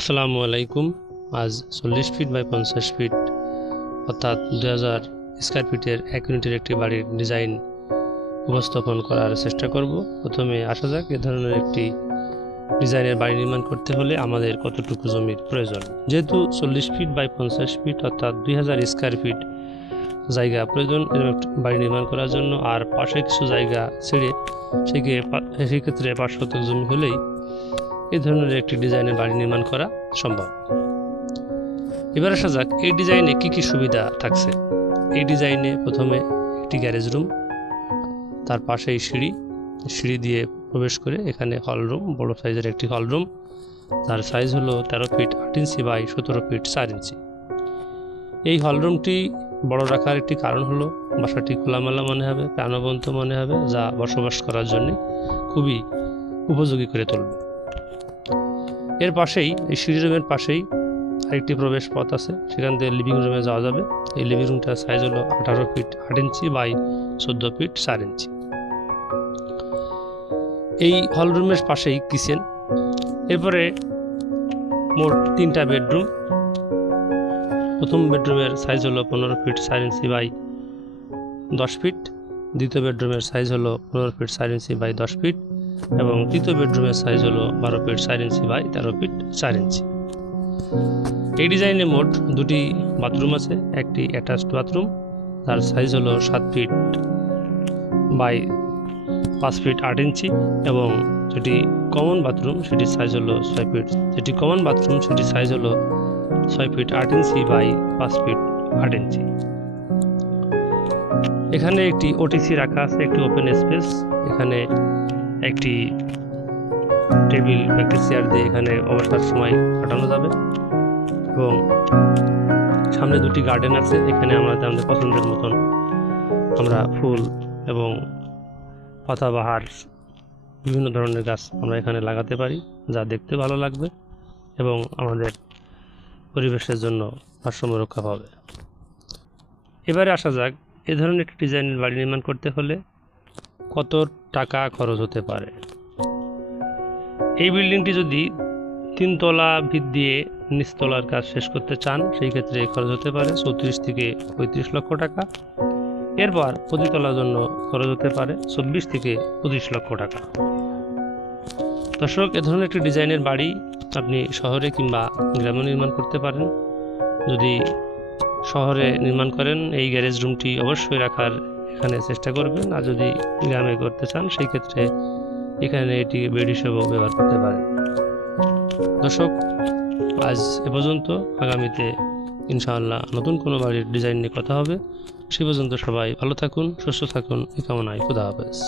আসসালামু আলাইকুম। আজ 40 ফিট বাই 50 ফিট অর্থাৎ 2000 স্কয়ার ফিটের 1 ইউনিটের একটি বাড়ির ডিজাইন উপস্থাপন করার চেষ্টা করব। প্রথমে আসা যাক এ ধরনের একটি ডিজাইনের বাড়ি নির্মাণ করতে হলে আমাদের কতটুকু জমির প্রয়োজন। যেহেতু 40 ফিট বাই 50 ফিট অর্থাৎ 2000 স্কয়ার ফিট জায়গা প্রয়োজন বাড়ি নির্মাণ করার জন্য, আর পাশে কিছু জায়গা ছেড়ে সেক্ষেত্রে 5 শতক জমি হলেই এই ধরনের একটি ডিজাইনের বাড়ি নির্মাণ করা সম্ভব। এবার আসা যাক এই ডিজাইনে কি কি সুবিধা থাকছে। এই ডিজাইনে প্রথমে একটি গ্যারেজ রুম, তার পাশেই সিঁড়ি দিয়ে প্রবেশ করে এখানে হল রুম, বড় সাইজের একটি হল রুম, তার সাইজ হলো 13 ফিট 8 ইঞ্চি বাই 17 ফিট 4 ইঞ্চি। এই হল রুমটি বড় রাখার একটি কারণ হলো বাসাটি খোলামেলা মনে হবে, প্রাণবন্ত মনে হবে, যা বসবাস করার জন্য খুবই উপযোগী করে তুলবে। এর পাশেই এই সিঁড়ি রুমের পাশেই আরেকটি প্রবেশ পথ আছে, সেখান থেকে লিভিং রুমে যাওয়া যাবে। এই লিভিং রুমটার সাইজ হলো 18 ফিট 8 ইঞ্চি বাই 14 ফিট 4 ইঞ্চি। এই হল রুমের পাশেই কিচেন। এরপরে মোট 3টা বেডরুম। প্রথম বেডরুমের সাইজ হলো 15 ফিট 4 ইঞ্চি বাই 10 ফিট, দ্বিতীয় বেডরুমের সাইজ হলো 15 ফিট 4 ইঞ্চি বাই 10 ফিট এবং তৃতীয় বেডরুমের সাইজ হলো 12 ফিট 4 ইঞ্চি বাই 13 ফিট 4 ইঞ্চি। এই ডিজাইনে মোট 2টি বাথরুম আছে। একটি অ্যাটাচড বাথরুম, তার সাইজ হলো 7 ফিট বাই 5 ফিট 8 ইঞ্চি এবং যেটি কমন বাথরুম সেটির সাইজ হলো 6 ফিট। যেটি কমন বাথরুম সেটির সাইজ হলো 6 ফিট 8 ইঞ্চি বাই 5 ফিট 8 ইঞ্চি। এখানে একটি ওটিসি রাখা আছে, একটি ওপেন স্পেস। এখানে একটি টেবিল, একটি চেয়ার দিয়ে এখানে অবসর সময় কাটানো যাবে এবং সামনে 2টি গার্ডেন আছে। এখানে আমাদের পছন্দের মতন আমরা ফুল এবং পাতাবাহার বিভিন্ন ধরনের গাছ আমরা এখানে লাগাতে পারি, যা দেখতে ভালো লাগবে এবং আমাদের পরিবেশের জন্য ভারসাম্য রক্ষা পাবে। এবারে আসা যাক এ ধরনের একটি ডিজাইনের বাড়ি নির্মাণ করতে হলে কত টাকা খরচ হতে পারে। এই বিল্ডিংটি যদি 3 তলা ভিত দিয়ে নিচতলার কাজ শেষ করতে চান, সেই ক্ষেত্রে খরচ হতে পারে 34 থেকে 35 লক্ষ টাকা। এরপর প্রতিতলার জন্য খরচ হতে পারে 24 থেকে 25 লক্ষ টাকা। দর্শক, এ ধরনের একটি ডিজাইনের বাড়ি আপনি শহরে কিংবা গ্রামে নির্মাণ করতে পারেন। যদি শহরে নির্মাণ করেন এই গ্যারেজ রুমটি অবশ্যই রাখার এখানে চেষ্টা করবেন, আর যদি গ্রামে করতে চান সেই ক্ষেত্রে এখানে এটি বেড হিসেবেও ব্যবহার করতে পারেন। দর্শক, আজ এ পর্যন্ত। আগামীতে ইনশাআল্লাহ নতুন কোনো বাড়ির ডিজাইন নিয়ে কথা হবে। সে পর্যন্ত সবাই ভালো থাকুন, সুস্থ থাকুন, এই কামনায়। খোদা হাফেজ।